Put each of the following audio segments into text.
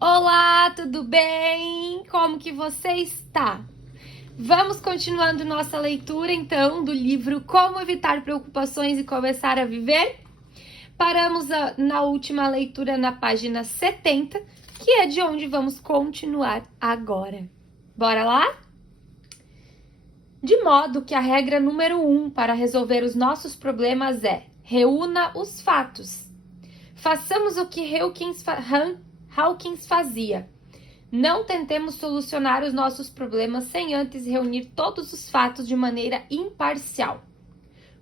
Olá, tudo bem? Como que você está? Vamos continuando nossa leitura, então, do livro Como Evitar Preocupações e Começar a Viver? Paramos na última leitura na página 70, que é de onde vamos continuar agora. Bora lá? De modo que a regra número 1 para resolver os nossos problemas é: reúna os fatos. Façamos o que Hawkins fazia. Não tentemos solucionar os nossos problemas sem antes reunir todos os fatos de maneira imparcial.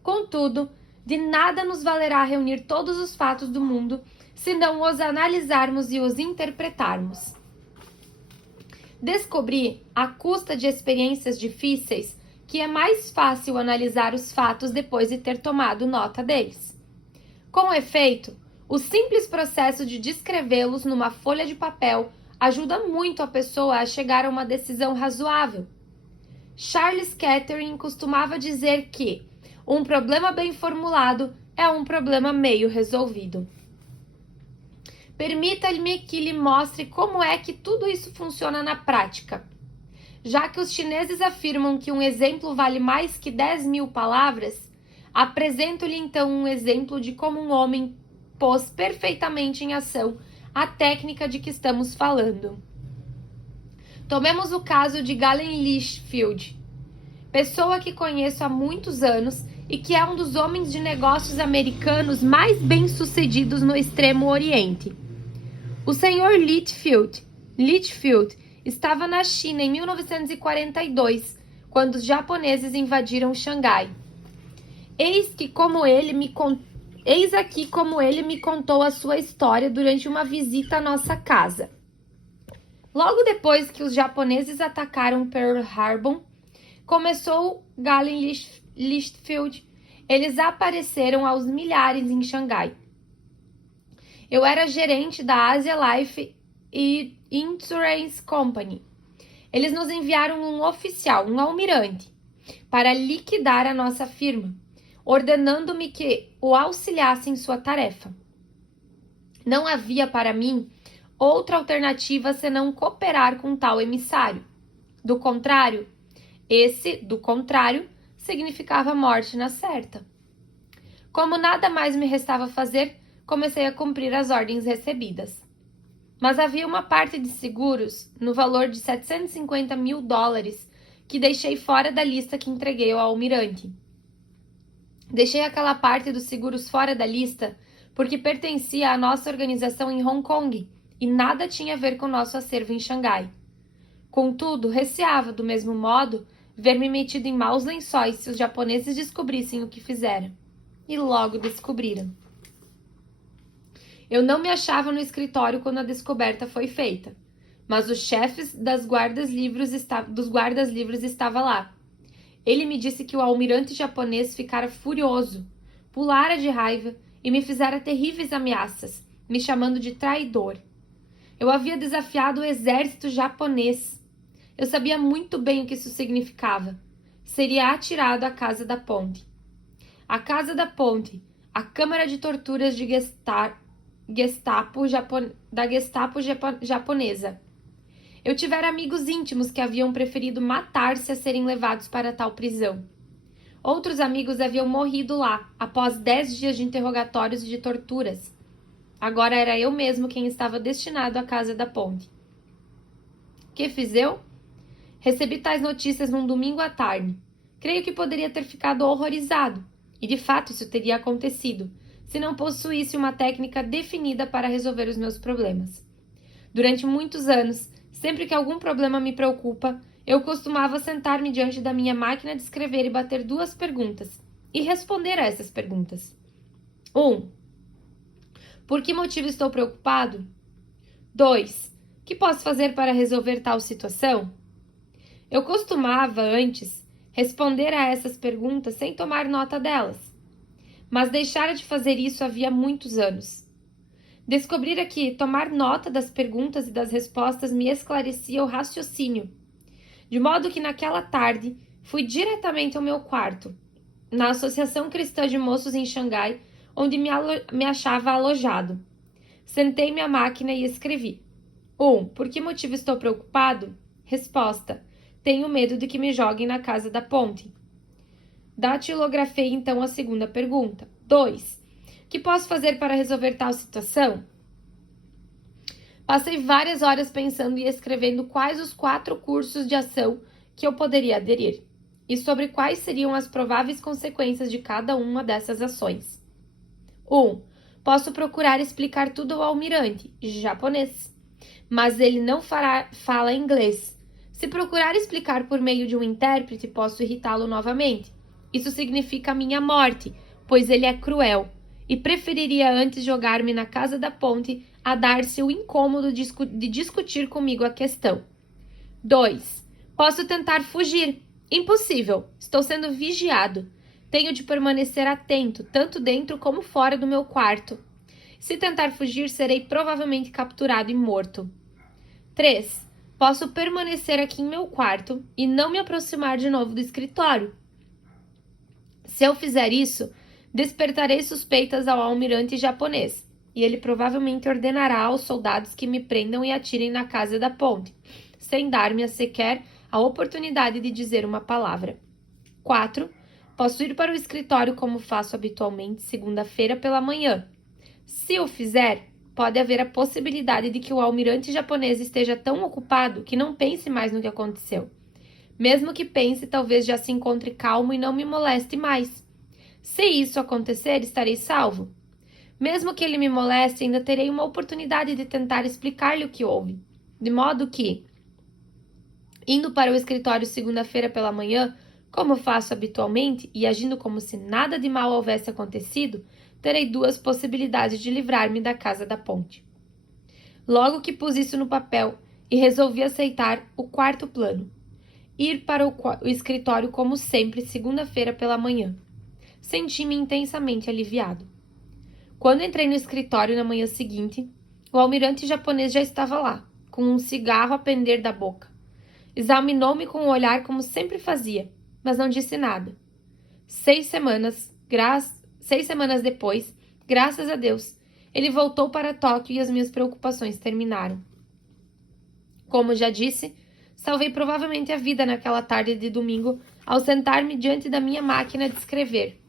Contudo, de nada nos valerá reunir todos os fatos do mundo se não os analisarmos e os interpretarmos. Descobri, à custa de experiências difíceis, que é mais fácil analisar os fatos depois de ter tomado nota deles. Com efeito, o simples processo de descrevê-los numa folha de papel ajuda muito a pessoa a chegar a uma decisão razoável. Charles Kettering costumava dizer que um problema bem formulado é um problema meio resolvido. Permita-me que lhe mostre como é que tudo isso funciona na prática. Já que os chineses afirmam que um exemplo vale mais que 10.000 palavras, apresento-lhe então um exemplo de como um homem pôs perfeitamente em ação a técnica de que estamos falando. Tomemos o caso de Galen Lichfield, pessoa que conheço há muitos anos e que é um dos homens de negócios americanos mais bem-sucedidos no Extremo Oriente. O Sr. Litchfield estava na China em 1942, quando os japoneses invadiram Xangai. Eis aqui como ele me contou a sua história durante uma visita à nossa casa. Logo depois que os japoneses atacaram Pearl Harbor, começou Galen Lichfield. Eles apareceram aos milhares em Xangai. Eu era gerente da Asia Life e Insurance Company. Eles nos enviaram um oficial, um almirante, para liquidar a nossa firma, ordenando-me que o auxiliasse em sua tarefa. Não havia para mim outra alternativa senão cooperar com tal emissário. Do contrário, significava morte na certa. Como nada mais me restava fazer, comecei a cumprir as ordens recebidas. Mas havia uma parte de seguros, no valor de $750.000, que deixei fora da lista que entreguei ao almirante. Deixei aquela parte dos seguros fora da lista porque pertencia à nossa organização em Hong Kong e nada tinha a ver com nosso acervo em Xangai. Contudo, receava, do mesmo modo, ver-me metido em maus lençóis se os japoneses descobrissem o que fizera. E logo descobriram. Eu não me achava no escritório quando a descoberta foi feita, mas o chefe dos guardas-livros estava lá. Ele me disse que o almirante japonês ficara furioso, pulara de raiva e me fizera terríveis ameaças, me chamando de traidor. Eu havia desafiado o exército japonês. Eu sabia muito bem o que isso significava. Seria atirado à Casa da Ponte. A Casa da Ponte, a câmara de torturas de Gestapo japonesa. Eu tivera amigos íntimos que haviam preferido matar-se a serem levados para tal prisão. Outros amigos haviam morrido lá, após 10 dias de interrogatórios e de torturas. Agora era eu mesmo quem estava destinado à Casa da Ponte. Que fiz eu? Recebi tais notícias num domingo à tarde. Creio que poderia ter ficado horrorizado, e de fato isso teria acontecido, se não possuísse uma técnica definida para resolver os meus problemas. Durante muitos anos, sempre que algum problema me preocupa, eu costumava sentar-me diante da minha máquina de escrever e bater 2 perguntas, e responder a essas perguntas. 1. Por que motivo estou preocupado? 2. Que posso fazer para resolver tal situação? Eu costumava, antes, responder a essas perguntas sem tomar nota delas, mas deixara de fazer isso havia muitos anos. Descobrira que tomar nota das perguntas e das respostas me esclarecia o raciocínio, de modo que naquela tarde fui diretamente ao meu quarto, na Associação Cristã de Moços em Xangai, onde me achava alojado. Sentei-me à máquina e escrevi. Por que motivo estou preocupado? Resposta: tenho medo de que me joguem na casa da ponte. Datilografei então a segunda pergunta. 2. O que posso fazer para resolver tal situação? Passei várias horas pensando e escrevendo quais os 4 cursos de ação que eu poderia aderir e sobre quais seriam as prováveis consequências de cada uma dessas ações. 1. Posso procurar explicar tudo ao almirante, japonês, mas ele não fala inglês. Se procurar explicar por meio de um intérprete, posso irritá-lo novamente. Isso significa minha morte, pois ele é cruel, e preferiria antes jogar-me na casa da ponte a dar-se o incômodo de discutir comigo a questão. 2. Posso tentar fugir. Impossível. Estou sendo vigiado. Tenho de permanecer atento, tanto dentro como fora do meu quarto. Se tentar fugir, serei provavelmente capturado e morto. 3. Posso permanecer aqui em meu quarto e não me aproximar de novo do escritório. Se eu fizer isso, despertarei suspeitas ao almirante japonês, e ele provavelmente ordenará aos soldados que me prendam e atirem na casa da ponte, sem dar-me sequer a oportunidade de dizer uma palavra. 4. Posso ir para o escritório como faço habitualmente segunda-feira pela manhã. Se o fizer, pode haver a possibilidade de que o almirante japonês esteja tão ocupado que não pense mais no que aconteceu. Mesmo que pense, talvez já se encontre calmo e não me moleste mais. Se isso acontecer, estarei salvo. Mesmo que ele me moleste, ainda terei uma oportunidade de tentar explicar-lhe o que houve. De modo que, indo para o escritório segunda-feira pela manhã, como faço habitualmente, e agindo como se nada de mal houvesse acontecido, terei 2 possibilidades de livrar-me da casa da ponte. Logo que pus isso no papel e resolvi aceitar o 4º plano. Ir para o escritório como sempre, segunda-feira pela manhã. Senti-me intensamente aliviado. Quando entrei no escritório na manhã seguinte, o almirante japonês já estava lá, com um cigarro a pender da boca. Examinou-me com um olhar como sempre fazia, mas não disse nada. 6 semanas depois, graças a Deus, ele voltou para Tóquio e as minhas preocupações terminaram. Como já disse, salvei provavelmente a vida naquela tarde de domingo ao sentar-me diante da minha máquina de escrever,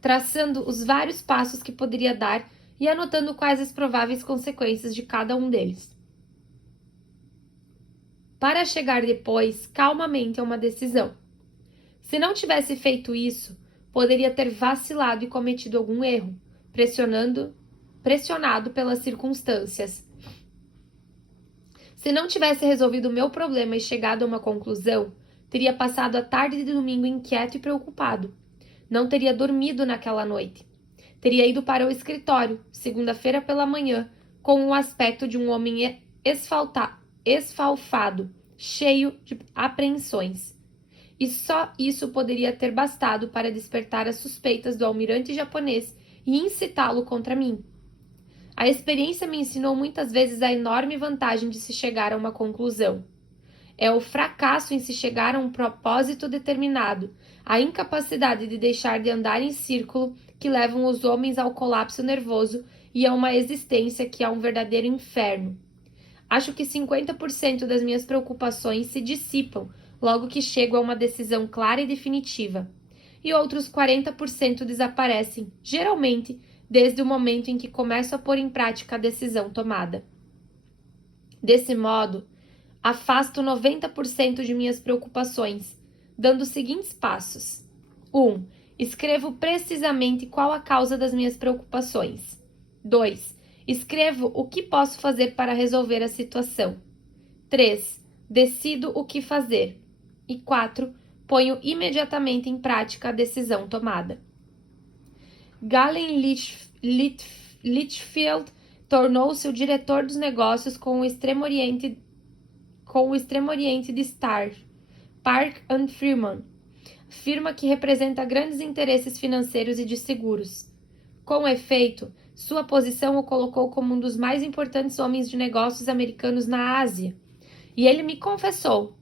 traçando os vários passos que poderia dar e anotando quais as prováveis consequências de cada um deles. Para chegar depois, calmamente, a uma decisão. Se não tivesse feito isso, poderia ter vacilado e cometido algum erro, pressionado pelas circunstâncias. Se não tivesse resolvido o meu problema e chegado a uma conclusão, teria passado a tarde de domingo inquieto e preocupado. Não teria dormido naquela noite. Teria ido para o escritório, segunda-feira pela manhã, com o aspecto de um homem esfalfado, cheio de apreensões. E só isso poderia ter bastado para despertar as suspeitas do almirante japonês e incitá-lo contra mim. A experiência me ensinou muitas vezes a enorme vantagem de se chegar a uma conclusão. É o fracasso em se chegar a um propósito determinado, a incapacidade de deixar de andar em círculo que levam os homens ao colapso nervoso e a uma existência que é um verdadeiro inferno. Acho que 50% das minhas preocupações se dissipam logo que chego a uma decisão clara e definitiva, e outros 40% desaparecem, geralmente, desde o momento em que começo a pôr em prática a decisão tomada. Desse modo, afasto 90% de minhas preocupações, dando os seguintes passos. 1. Escrevo precisamente qual a causa das minhas preocupações. 2. Escrevo o que posso fazer para resolver a situação. 3. Decido o que fazer. E 4. Ponho imediatamente em prática a decisão tomada. Galen Litchfield tornou-se o diretor dos negócios com o Extremo Oriente de Starr, Park and Freeman, firma que representa grandes interesses financeiros e de seguros. Com efeito, sua posição o colocou como um dos mais importantes homens de negócios americanos na Ásia, e ele me confessou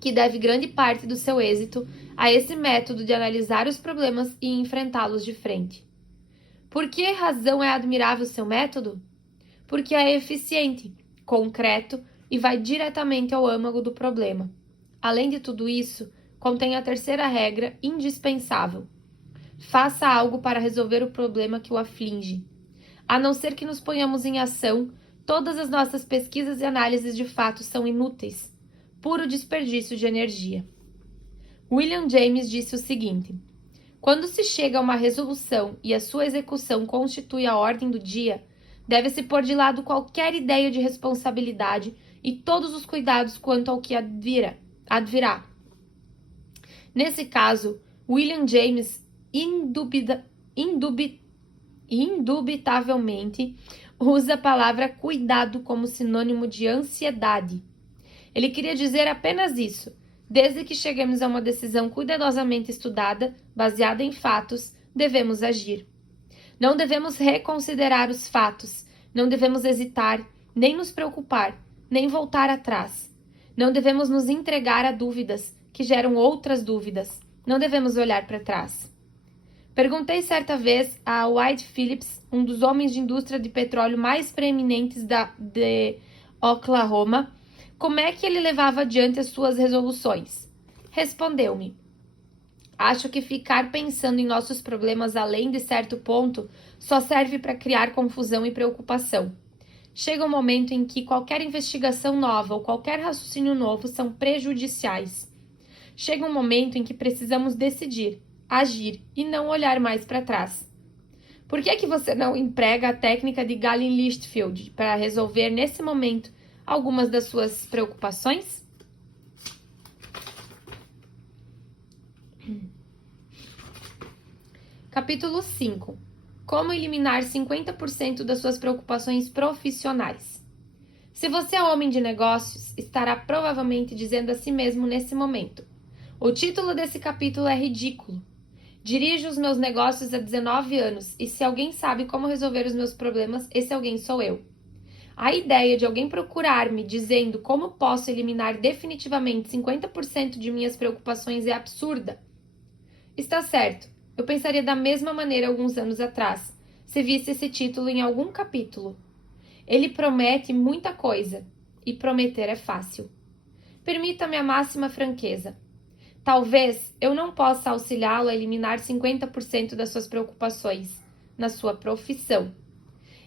que deve grande parte do seu êxito a esse método de analisar os problemas e enfrentá-los de frente. Por que razão é admirável seu método? Porque é eficiente concreto e vai diretamente ao âmago do problema. Além de tudo isso, contém a terceira regra indispensável. Faça algo para resolver o problema que o aflige. A não ser que nos ponhamos em ação, todas as nossas pesquisas e análises de fatos são inúteis. Puro desperdício de energia. William James disse o seguinte: quando se chega a uma resolução e a sua execução constitui a ordem do dia, deve-se pôr de lado qualquer ideia de responsabilidade e todos os cuidados quanto ao que advirá. Nesse caso, William James indubitavelmente usa a palavra cuidado como sinônimo de ansiedade. Ele queria dizer apenas isso. Desde que cheguemos a uma decisão cuidadosamente estudada, baseada em fatos, devemos agir. Não devemos reconsiderar os fatos, não devemos hesitar, nem nos preocupar, nem voltar atrás. Não devemos nos entregar a dúvidas que geram outras dúvidas. Não devemos olhar para trás. Perguntei certa vez a Wade Phillips, um dos homens de indústria de petróleo mais preeminentes de Oklahoma, como é que ele levava adiante as suas resoluções. Respondeu-me: acho que ficar pensando em nossos problemas além de certo ponto só serve para criar confusão e preocupação. Chega um momento em que qualquer investigação nova ou qualquer raciocínio novo são prejudiciais. Chega um momento em que precisamos decidir, agir e não olhar mais para trás. Por que você não emprega a técnica de Galen-Lichtfield para resolver nesse momento algumas das suas preocupações? Capítulo 5. Como eliminar 50% das suas preocupações profissionais. Se você é homem de negócios, estará provavelmente dizendo a si mesmo nesse momento: o título desse capítulo é ridículo. Dirijo os meus negócios há 19 anos e se alguém sabe como resolver os meus problemas, esse alguém sou eu. A ideia de alguém procurar-me dizendo como posso eliminar definitivamente 50% de minhas preocupações é absurda. Está certo, eu pensaria da mesma maneira alguns anos atrás, se visse esse título em algum capítulo. Ele promete muita coisa, e prometer é fácil. Permita-me a máxima franqueza. Talvez eu não possa auxiliá-lo a eliminar 50% das suas preocupações na sua profissão.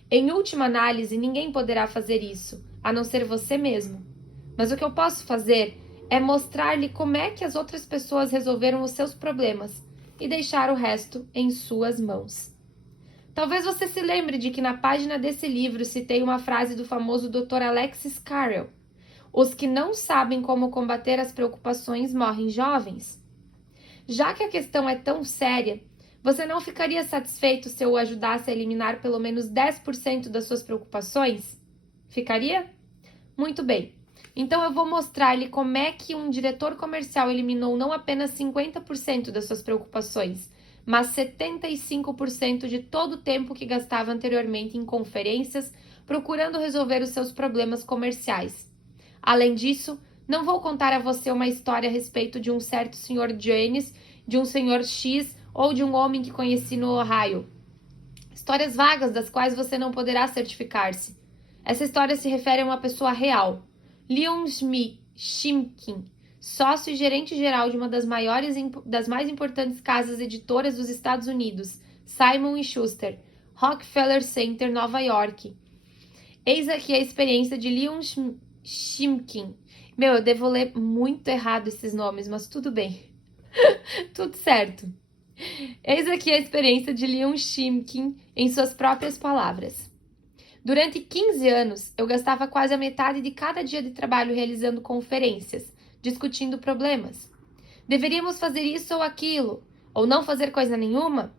Em última análise, ninguém poderá fazer isso, a não ser você mesmo. Mas o que eu posso fazer é mostrar-lhe como é que as outras pessoas resolveram os seus problemas e deixar o resto em suas mãos. Talvez você se lembre de que na página desse livro citei uma frase do famoso Dr. Alexis Carrel: os que não sabem como combater as preocupações morrem jovens. Já que a questão é tão séria, você não ficaria satisfeito se eu o ajudasse a eliminar pelo menos 10% das suas preocupações? Ficaria? Muito bem. Então eu vou mostrar-lhe como é que um diretor comercial eliminou não apenas 50% das suas preocupações, mas 75% de todo o tempo que gastava anteriormente em conferências, procurando resolver os seus problemas comerciais. Além disso, não vou contar a você uma história a respeito de um certo Sr. James, de um Sr. X ou de um homem que conheci no Ohio. Histórias vagas das quais você não poderá certificar-se. Essa história se refere a uma pessoa real. Leon Shimkin, sócio e gerente geral de uma das mais importantes casas editoras dos Estados Unidos, Simon & Schuster, Rockefeller Center, Nova York. Eis aqui a experiência de Leon Shimkin. Eu devo ler muito errado esses nomes, mas tudo bem. Tudo certo. Eis aqui a experiência de Leon Shimkin em suas próprias palavras. Durante 15 anos, eu gastava quase a metade de cada dia de trabalho realizando conferências, discutindo problemas. Deveríamos fazer isso ou aquilo, ou não fazer coisa nenhuma?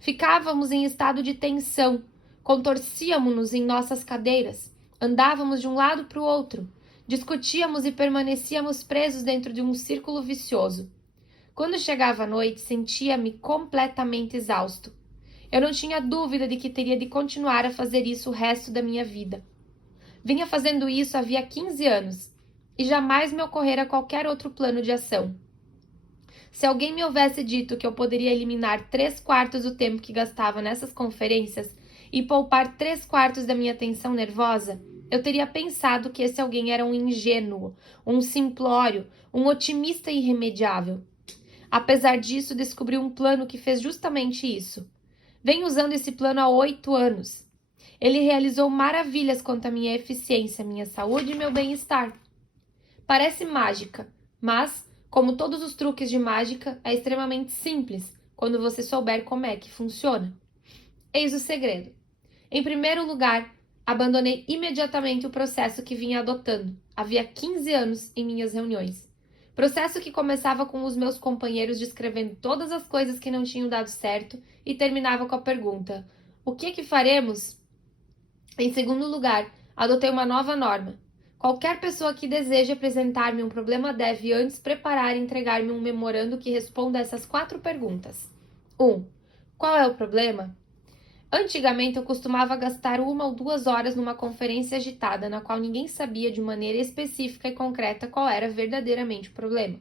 Ficávamos em estado de tensão, contorcíamos-nos em nossas cadeiras, andávamos de um lado para o outro, discutíamos e permanecíamos presos dentro de um círculo vicioso. Quando chegava a noite, sentia-me completamente exausto. Eu não tinha dúvida de que teria de continuar a fazer isso o resto da minha vida. Vinha fazendo isso havia 15 anos, e jamais me ocorrera qualquer outro plano de ação. Se alguém me houvesse dito que eu poderia eliminar 3/4 do tempo que gastava nessas conferências e poupar 3/4 da minha tensão nervosa, eu teria pensado que esse alguém era um ingênuo, um simplório, um otimista irremediável. Apesar disso, descobri um plano que fez justamente isso. Venho usando esse plano há 8 anos. Ele realizou maravilhas quanto à minha eficiência, minha saúde e meu bem-estar. Parece mágica, mas, como todos os truques de mágica, é extremamente simples quando você souber como é que funciona. Eis o segredo. Em primeiro lugar, abandonei imediatamente o processo que vinha adotando, havia 15 anos, em minhas reuniões. Processo que começava com os meus companheiros descrevendo todas as coisas que não tinham dado certo e terminava com a pergunta: o que faremos? Em segundo lugar, adotei uma nova norma. Qualquer pessoa que deseje apresentar-me um problema deve antes preparar e entregar-me um memorando que responda a essas 4 perguntas. 1. Qual é o problema? Antigamente, eu costumava gastar 1 ou 2 horas numa conferência agitada, na qual ninguém sabia de maneira específica e concreta qual era verdadeiramente o problema.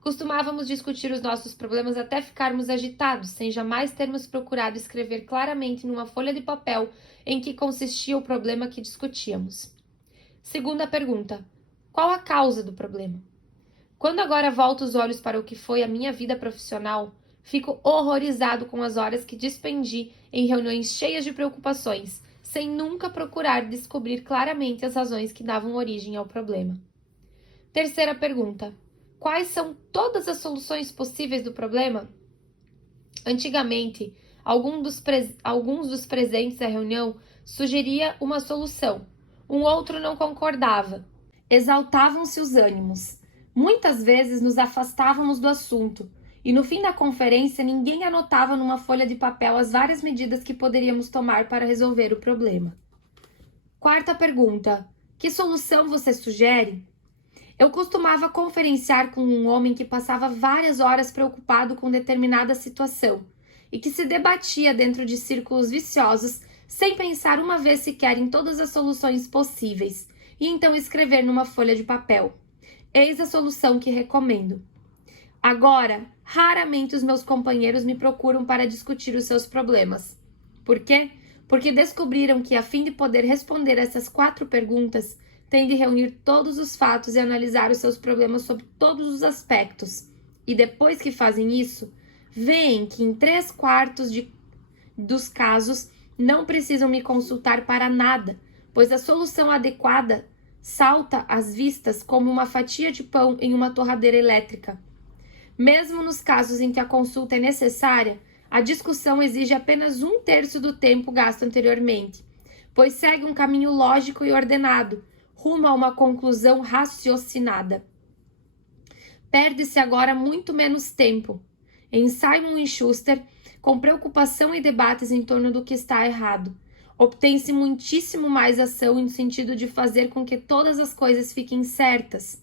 Costumávamos discutir os nossos problemas até ficarmos agitados, sem jamais termos procurado escrever claramente numa folha de papel em que consistia o problema que discutíamos. Segunda pergunta: qual a causa do problema? Quando agora volto os olhos para o que foi a minha vida profissional, fico horrorizado com as horas que despendi em reuniões cheias de preocupações, sem nunca procurar descobrir claramente as razões que davam origem ao problema. Terceira pergunta: quais são todas as soluções possíveis do problema? Antigamente, alguns dos presentes à reunião sugeria uma solução, um outro não concordava. Exaltavam-se os ânimos. Muitas vezes nos afastávamos do assunto, e no fim da conferência ninguém anotava numa folha de papel as várias medidas que poderíamos tomar para resolver o problema. Quarta pergunta: que solução você sugere? Eu costumava conferenciar com um homem que passava várias horas preocupado com determinada situação e que se debatia dentro de círculos viciosos sem pensar uma vez sequer em todas as soluções possíveis e então escrever numa folha de papel. Eis a solução que recomendo. Agora, raramente os meus companheiros me procuram para discutir os seus problemas. Por quê? Porque descobriram que, a fim de poder responder essas 4 perguntas, tem de reunir todos os fatos e analisar os seus problemas sob todos os aspectos. E depois que fazem isso, veem que em 3/4 dos casos não precisam me consultar para nada, pois a solução adequada salta às vistas como uma fatia de pão em uma torradeira elétrica. Mesmo nos casos em que a consulta é necessária, a discussão exige apenas 1/3 do tempo gasto anteriormente, pois segue um caminho lógico e ordenado, rumo a uma conclusão raciocinada. Perde-se agora muito menos tempo em Simon & Schuster, com preocupação e debates em torno do que está errado. Obtém-se muitíssimo mais ação no sentido de fazer com que todas as coisas fiquem certas.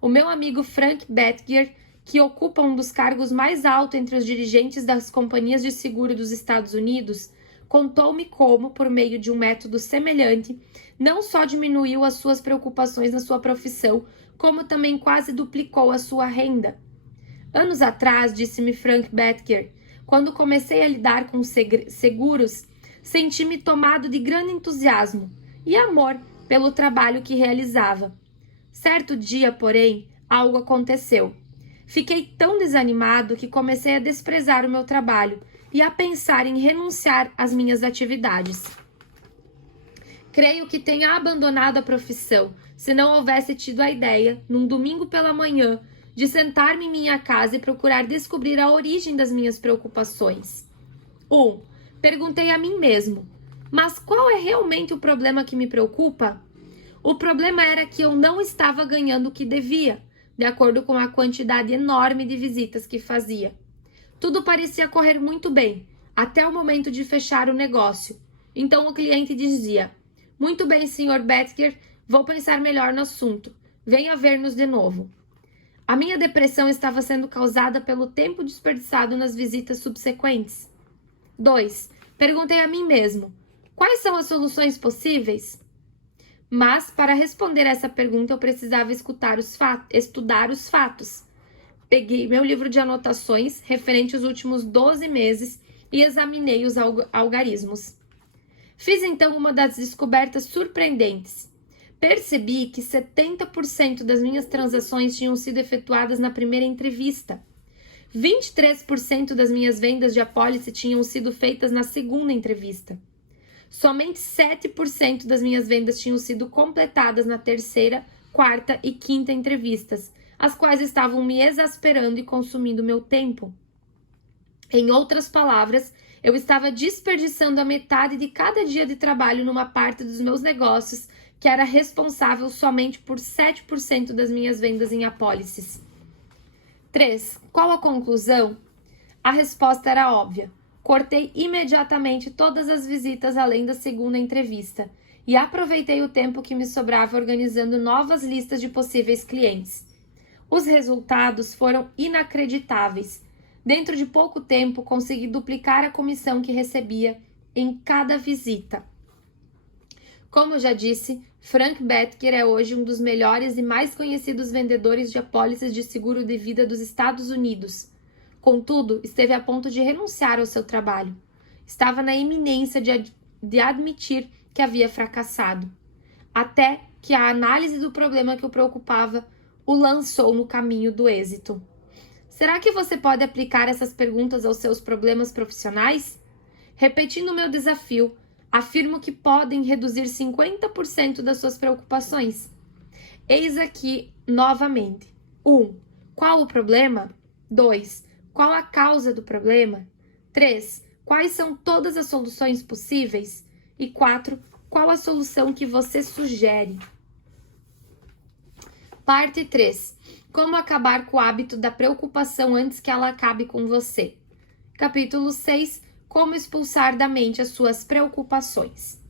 O meu amigo Frank Bettger, que ocupa um dos cargos mais altos entre os dirigentes das companhias de seguro dos Estados Unidos, contou-me como, por meio de um método semelhante, não só diminuiu as suas preocupações na sua profissão, como também quase duplicou a sua renda. Anos atrás, disse-me Frank Bettger, quando comecei a lidar com seguros, senti-me tomado de grande entusiasmo e amor pelo trabalho que realizava. Certo dia, porém, algo aconteceu. Fiquei tão desanimado que comecei a desprezar o meu trabalho e a pensar em renunciar às minhas atividades. Creio que tenha abandonado a profissão, se não houvesse tido a ideia, num domingo pela manhã, de sentar-me em minha casa e procurar descobrir a origem das minhas preocupações. 1. Perguntei a mim mesmo, mas qual é realmente o problema que me preocupa? O problema era que eu não estava ganhando o que devia, de acordo com a quantidade enorme de visitas que fazia. Tudo parecia correr muito bem, até o momento de fechar o negócio. Então o cliente dizia: muito bem, Sr. Bettger, vou pensar melhor no assunto. Venha ver-nos de novo. A minha depressão estava sendo causada pelo tempo desperdiçado nas visitas subsequentes. 2. Perguntei a mim mesmo: quais são as soluções possíveis? Mas, para responder essa pergunta, eu precisava estudar os fatos. Peguei meu livro de anotações, referente aos últimos 12 meses, e examinei os algarismos. Fiz então uma das descobertas surpreendentes. Percebi que 70% das minhas transações tinham sido efetuadas na primeira entrevista. 23% das minhas vendas de apólice tinham sido feitas na segunda entrevista. Somente 7% das minhas vendas tinham sido completadas na terceira, quarta e quinta entrevistas, as quais estavam me exasperando e consumindo meu tempo. Em outras palavras, eu estava desperdiçando a metade de cada dia de trabalho numa parte dos meus negócios que era responsável somente por 7% das minhas vendas em apólices. 3. Qual a conclusão? A resposta era óbvia. Cortei imediatamente todas as visitas além da segunda entrevista e aproveitei o tempo que me sobrava organizando novas listas de possíveis clientes. Os resultados foram inacreditáveis. Dentro de pouco tempo, consegui duplicar a comissão que recebia em cada visita. Como eu já disse, Frank Bettger é hoje um dos melhores e mais conhecidos vendedores de apólices de seguro de vida dos Estados Unidos. Contudo, esteve a ponto de renunciar ao seu trabalho. Estava na iminência de admitir que havia fracassado. Até que a análise do problema que o preocupava o lançou no caminho do êxito. Será que você pode aplicar essas perguntas aos seus problemas profissionais? Repetindo o meu desafio, afirmo que podem reduzir 50% das suas preocupações. Eis aqui novamente. 1. Qual o problema? 2. Qual a causa do problema? 3. Quais são todas as soluções possíveis? E 4. Qual a solução que você sugere? Parte 3. Como acabar com o hábito da preocupação antes que ela acabe com você? Capítulo 6. Como expulsar da mente as suas preocupações.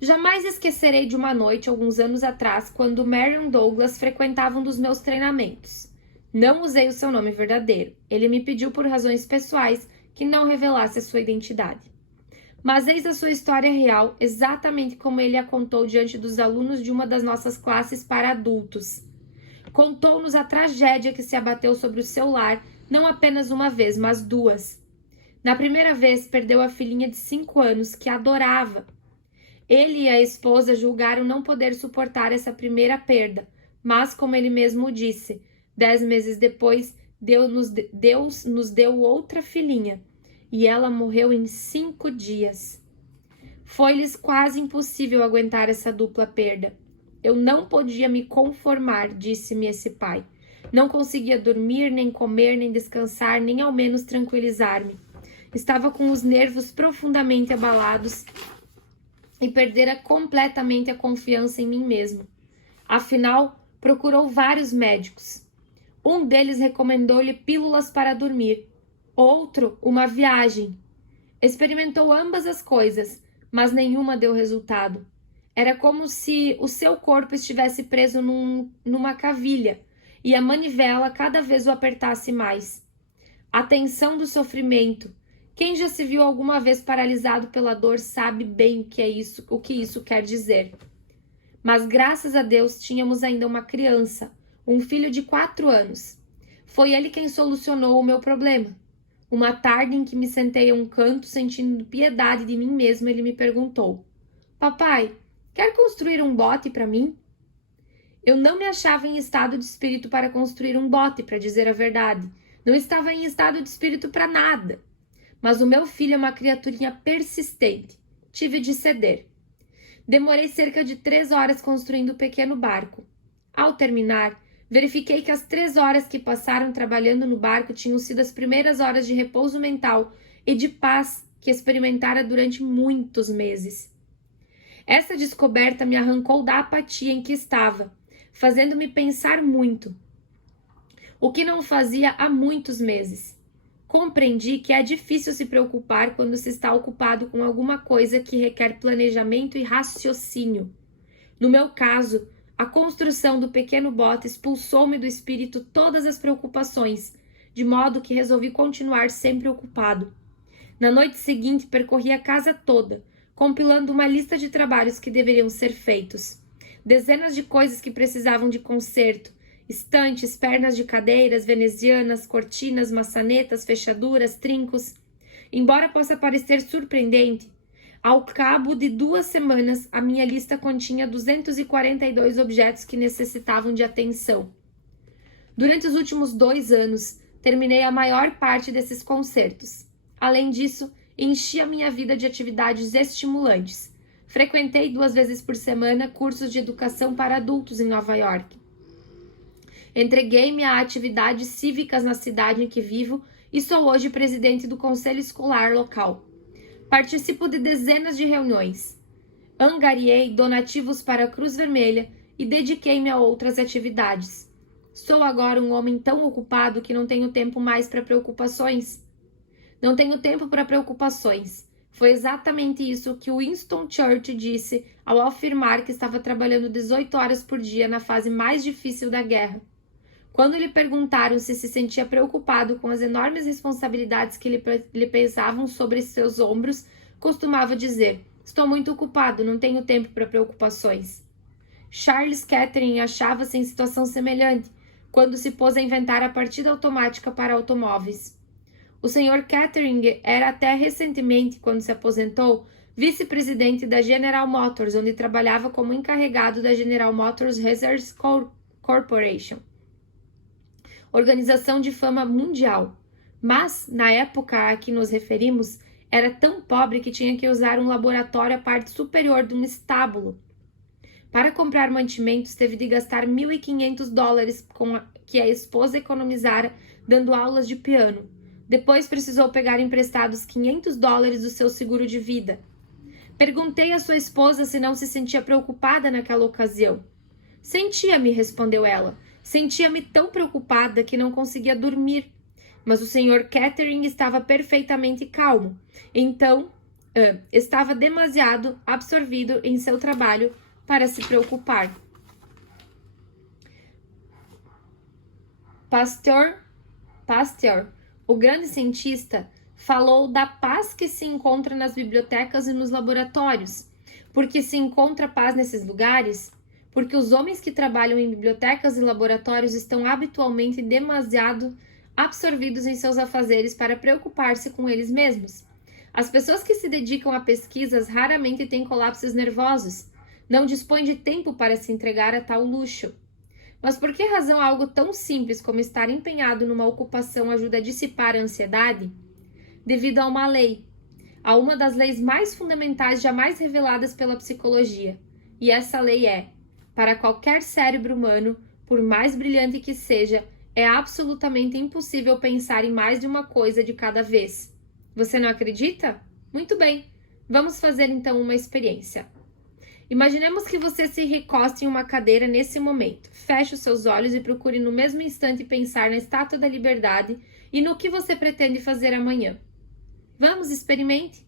Jamais esquecerei de uma noite, alguns anos atrás, quando Marion Douglas frequentava um dos meus treinamentos. Não usei o seu nome verdadeiro. Ele me pediu por razões pessoais que não revelasse a sua identidade. Mas eis a sua história real, exatamente como ele a contou diante dos alunos de uma das nossas classes para adultos. Contou-nos a tragédia que se abateu sobre o seu lar, não apenas uma vez, mas duas. Na primeira vez, perdeu a filhinha de 5 anos, que adorava. Ele e a esposa julgaram não poder suportar essa primeira perda, mas, como ele mesmo disse, 10 meses depois, Deus nos deu outra filhinha, e ela morreu em 5 dias. Foi-lhes quase impossível aguentar essa dupla perda. Eu não podia me conformar, disse-me esse pai. Não conseguia dormir, nem comer, nem descansar, nem ao menos tranquilizar-me. Estava com os nervos profundamente abalados e perdera completamente a confiança em mim mesmo. Afinal, procurou vários médicos. Um deles recomendou-lhe pílulas para dormir, outro, uma viagem. Experimentou ambas as coisas, mas nenhuma deu resultado. Era como se o seu corpo estivesse preso numa cavilha e a manivela cada vez o apertasse mais. A tensão do sofrimento. Quem já se viu alguma vez paralisado pela dor sabe bem o que isso quer dizer. Mas graças a Deus tínhamos ainda uma criança, um filho de 4 anos. Foi ele quem solucionou o meu problema. Uma tarde em que me sentei a um canto sentindo piedade de mim mesmo, ele me perguntou: Papai, quer construir um bote para mim? Eu não me achava em estado de espírito para construir um bote, para dizer a verdade. Não estava em estado de espírito para nada. Mas o meu filho é uma criaturinha persistente. Tive de ceder. Demorei cerca de 3 horas construindo o pequeno barco. Ao terminar, verifiquei que as 3 horas que passaram trabalhando no barco tinham sido as primeiras horas de repouso mental e de paz que experimentara durante muitos meses. Essa descoberta me arrancou da apatia em que estava, fazendo-me pensar muito, o que não fazia há muitos meses. Compreendi que é difícil se preocupar quando se está ocupado com alguma coisa que requer planejamento e raciocínio. No meu caso, a construção do pequeno bote expulsou-me do espírito todas as preocupações, de modo que resolvi continuar sempre ocupado. Na noite seguinte, percorri a casa toda, compilando uma lista de trabalhos que deveriam ser feitos. Dezenas de coisas que precisavam de conserto, estantes, pernas de cadeiras, venezianas, cortinas, maçanetas, fechaduras, trincos. Embora possa parecer surpreendente, Ao cabo de 2 semanas, a minha lista continha 242 objetos que necessitavam de atenção. Durante os últimos 2 anos, terminei a maior parte desses concertos. Além disso, enchi a minha vida de atividades estimulantes. Frequentei 2 vezes por semana cursos de educação para adultos em Nova York. Entreguei-me a atividades cívicas na cidade em que vivo e sou hoje presidente do conselho escolar local. Participo de dezenas de reuniões. Angariei donativos para a Cruz Vermelha e dediquei-me a outras atividades. Sou agora um homem tão ocupado que não tenho tempo mais para preocupações. Não tenho tempo para preocupações. Foi exatamente isso que Winston Churchill disse ao afirmar que estava trabalhando 18 horas por dia na fase mais difícil da guerra. Quando lhe perguntaram se sentia preocupado com as enormes responsabilidades que lhe pesavam sobre seus ombros, costumava dizer: "Estou muito ocupado, não tenho tempo para preocupações." Charles Kettering achava-se em situação semelhante, quando se pôs a inventar a partida automática para automóveis. O Sr. Kettering era até recentemente, quando se aposentou, vice-presidente da General Motors, onde trabalhava como encarregado da General Motors Research Corporation, organização de fama mundial. Mas, na época a que nos referimos, era tão pobre que tinha que usar um laboratório à parte superior de um estábulo. Para comprar mantimentos, teve de gastar $1.500 que a esposa economizara dando aulas de piano. Depois precisou pegar emprestados $500 do seu seguro de vida. Perguntei à sua esposa se não se sentia preocupada naquela ocasião. Sentia-me, respondeu ela. Sentia-me tão preocupada que não conseguia dormir. Mas o Sr. Kettering estava perfeitamente calmo. Então, estava demasiado absorvido em seu trabalho para se preocupar. Pasteur, o grande cientista, falou da paz que se encontra nas bibliotecas e nos laboratórios. Porque se encontra paz nesses lugares? Porque os homens que trabalham em bibliotecas e laboratórios estão habitualmente demasiado absorvidos em seus afazeres para preocupar-se com eles mesmos. As pessoas que se dedicam a pesquisas raramente têm colapsos nervosos. Não dispõem de tempo para se entregar a tal luxo. Mas por que razão algo tão simples como estar empenhado numa ocupação ajuda a dissipar a ansiedade? Devido a uma lei. A uma das leis mais fundamentais jamais reveladas pela psicologia. E essa lei é: para qualquer cérebro humano, por mais brilhante que seja, é absolutamente impossível pensar em mais de uma coisa de cada vez. Você não acredita? Muito bem, vamos fazer então uma experiência. Imaginemos que você se recoste em uma cadeira nesse momento. Feche os seus olhos e procure no mesmo instante pensar na Estátua da Liberdade e no que você pretende fazer amanhã. Vamos, experimente.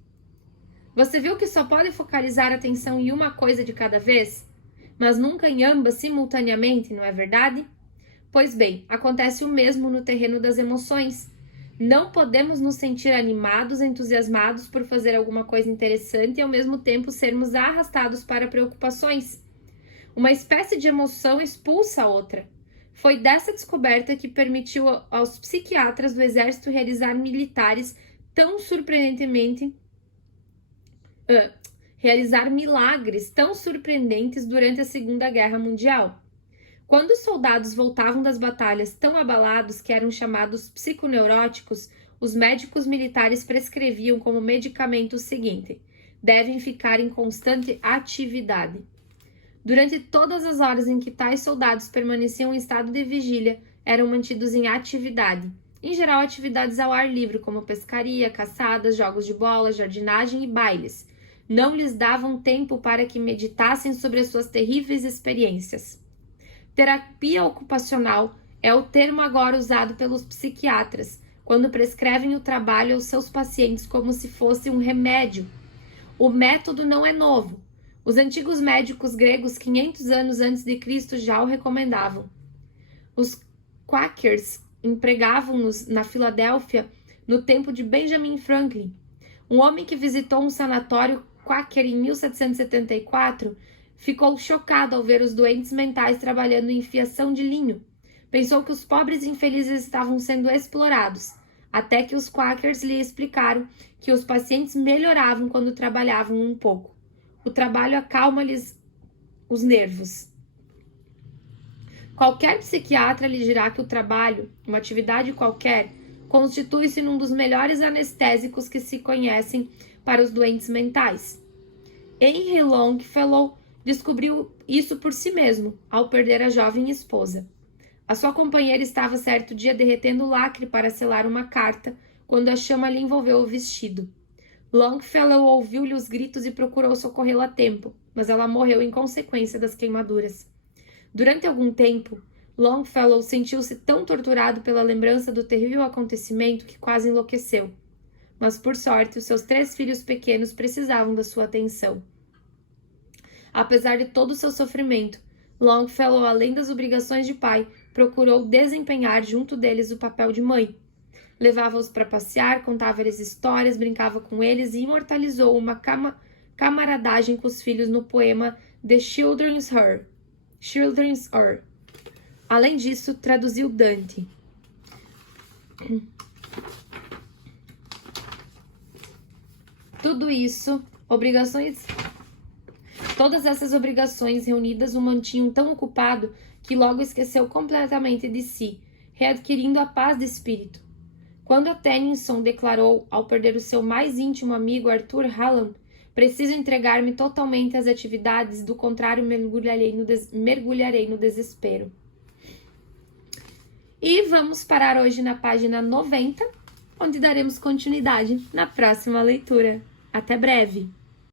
Você viu que só pode focalizar a atenção em uma coisa de cada vez? Mas nunca em ambas simultaneamente, não é verdade? Pois bem, acontece o mesmo no terreno das emoções. Não podemos nos sentir animados, entusiasmados por fazer alguma coisa interessante e ao mesmo tempo sermos arrastados para preocupações. Uma espécie de emoção expulsa a outra. Foi dessa descoberta que permitiu aos psiquiatras do exército realizar milagres tão surpreendentes durante a Segunda Guerra Mundial. Quando os soldados voltavam das batalhas tão abalados que eram chamados psiconeuróticos, os médicos militares prescreviam como medicamento o seguinte: devem ficar em constante atividade. Durante todas as horas em que tais soldados permaneciam em estado de vigília, eram mantidos em atividade. Em geral, atividades ao ar livre, como pescaria, caçadas, jogos de bola, jardinagem e bailes. Não lhes davam tempo para que meditassem sobre as suas terríveis experiências. Terapia ocupacional é o termo agora usado pelos psiquiatras, quando prescrevem o trabalho aos seus pacientes como se fosse um remédio. O método não é novo. Os antigos médicos gregos, 500 anos antes de Cristo, já o recomendavam. Os Quakers empregavam-nos na Filadélfia no tempo de Benjamin Franklin. Um homem que visitou um sanatório Quaker em 1774 ficou chocado ao ver os doentes mentais trabalhando em fiação de linho. Pensou que os pobres infelizes estavam sendo explorados. até que os Quakers lhe explicaram que os pacientes melhoravam quando trabalhavam um pouco. O trabalho acalma-lhes os nervos. Qualquer psiquiatra lhe dirá que o trabalho, uma atividade qualquer, constitui-se num dos melhores anestésicos que se conhecem para os doentes mentais. Henry Longfellow descobriu isso por si mesmo, ao perder a jovem esposa. A sua companheira estava certo dia derretendo lacre para selar uma carta, quando a chama lhe envolveu o vestido. Longfellow ouviu-lhe os gritos e procurou socorrê-la a tempo, mas ela morreu em consequência das queimaduras. Durante algum tempo, Longfellow sentiu-se tão torturado pela lembrança do terrível acontecimento que quase enlouqueceu. Mas, por sorte, os seus 3 filhos pequenos precisavam da sua atenção. Apesar de todo o seu sofrimento, Longfellow, além das obrigações de pai, procurou desempenhar junto deles o papel de mãe. Levava-os para passear, contava-lhes histórias, brincava com eles e imortalizou uma camaradagem com os filhos no poema The Children's Hour. Além disso, traduziu Dante. Todas essas obrigações reunidas o mantinham tão ocupado que logo esqueceu completamente de si, readquirindo a paz de espírito. Quando a Tennyson declarou, ao perder o seu mais íntimo amigo Arthur Hallam, preciso entregar-me totalmente às atividades, do contrário mergulharei no desespero. E vamos parar hoje na página 90, onde daremos continuidade na próxima leitura. Até breve!